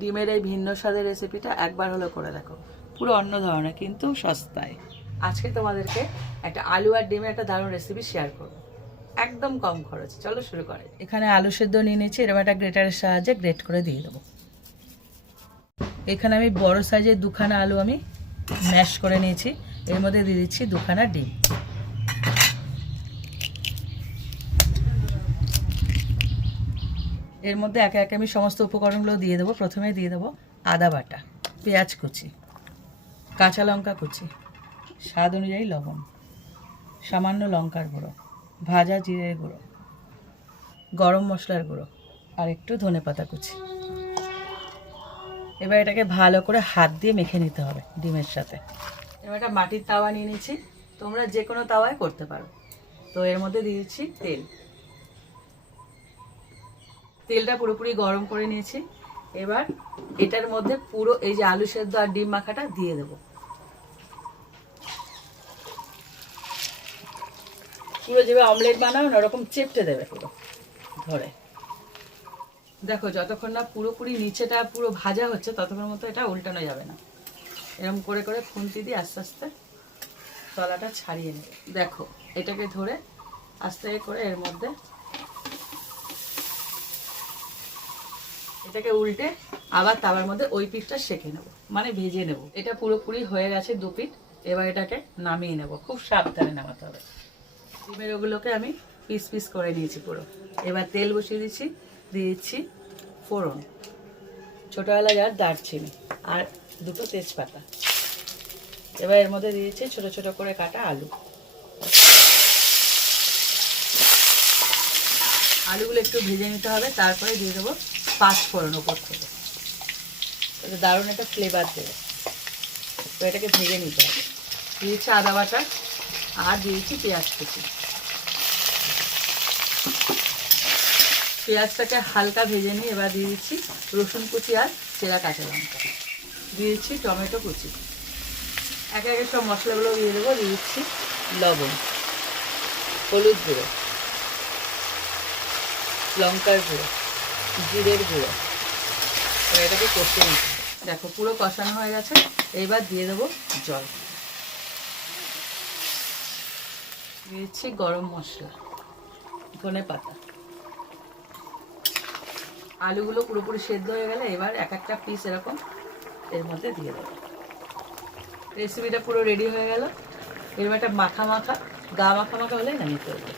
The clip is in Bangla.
ডিমের এই ভিন্ন স্বাদের রেসিপিটা একবার হলো করে দেখো, পুরো অন্য ধরনের কিন্তু সস্তায়। আজকে তোমাদেরকে একটা আলু আর ডিমের একটা দারুণ রেসিপি শেয়ার করবো, একদম কম খরচে। চলো শুরু করে। এখানে আলু সেদ্ধ নিয়ে নিয়েছি, এরকম একটা গ্রেটারের সাহায্যে গ্রেট করে দিয়ে দেবো। এখানে আমি বড় সাইজের দুখানা আলু আমি ম্যাশ করে নিয়েছি, এর মধ্যে দিয়ে দিচ্ছি দুখানা ডিম। এর মধ্যে একে একে আমি সমস্ত উপকরণগুলো দিয়ে দেবো। প্রথমে দিয়ে দেবো আদা বাটা, পেঁয়াজ কুচি, কাঁচা লঙ্কা কুচি, স্বাদ অনুযায়ী লবণ, সামান্য লঙ্কার গুঁড়ো, ভাজা জিরের গুঁড়ো, গরম মশলার গুঁড়ো আর একটু ধনেপাতা কুচি। এবার এটাকে ভালো করে হাত দিয়ে মেখে নিতে হবে ডিমের সাথে। এবার একটা মাটির তাওয়া নিয়ে নিচ্ছি, তোমরা যে কোনো তাওয়ায় করতে পারো। তো এর মধ্যে দিয়ে দিচ্ছি তেল। তেলটা পুরোপুরি গরম করে নিয়েছি। এবার এটার মধ্যে পুরো এই যে আলু সেদ্ধ আর ডিম মাখাটা দিয়ে দেবো। পুরো যেভাবে অমলেট বানাও না ওরকম চেপটে দেবে পুরো ধরে। দেখো যতক্ষণ না পুরোপুরি নিচেটা পুরো ভাজা হচ্ছে ততক্ষণ মতো এটা উল্টানো যাবে না। এরকম করে করে খুন্তি দিয়ে আস্তে আস্তে তলাটা ছাড়িয়ে নেবে। দেখো এটাকে ধরে আস্তে করে এর মধ্যে এটাকে উল্টে আবার তাওয়ার মধ্যে ওই পিঠটা সেঁকে নেব, মানে ভেজে নেব। এটা পুরোপুরি হয়ে গেছে দু পিঠ। এবার এটাকে নামিয়ে নেব, খুব সাবধানে নামাতে হবে। ডিমের ওগুলোকে আমি পিস পিস করে নিয়েছি পুরো। এবার তেল বসিয়ে দিচ্ছি, দিয়ে দিচ্ছি ফোড়ন, ছোটো এলাচ আর দারচিনি আর দুটো তেজপাতা। এবার এর মধ্যে দিয়ে দিচ্ছি ছোটো ছোটো করে কাটা আলু। আলুগুলো একটু ভেজে নিতে হবে, তারপরে দিয়ে দেবো পাঁচফোড়ন ওপর থেকে, এটা দারুণ একটা ফ্লেভার দেবে। তো এটাকে ভেজে নিতে হবে। দিয়ে দিচ্ছি আদা বাটা আর দিয়ে দিচ্ছি পেঁয়াজ কুচি। পেঁয়াজটাকে হালকা ভেজে নিয়ে এবার দিয়ে দিচ্ছি রসুন কুচি আর চেরা কাঁচা লঙ্কা, দিয়ে দিচ্ছি টমেটো কুচি। একে একে সব মশলাগুলো দিয়ে দেবো। দিয়ে দিচ্ছি লবণ, হলুদ গুঁড়ো, লঙ্কার গুঁড়ো, জিরের গুঁড়ো। এটাকে কষিয়ে নিতে হবে। দেখো পুরো কষানো হয়ে গেছে। এবার দিয়ে দেবো জল, দিয়ে দিচ্ছি গরম মশলা, ধনেপাতা। আলুগুলো পুরোপুরি সেদ্ধ হয়ে গেলে এবার এক একটা পিস এরকম এর মধ্যে দিয়ে দেবো। রেসিপিটা পুরো রেডি হয়ে গেল। এরকম একটা মাখা মাখা গা মাখা মাখা হলেই নামিয়ে ফেলবো।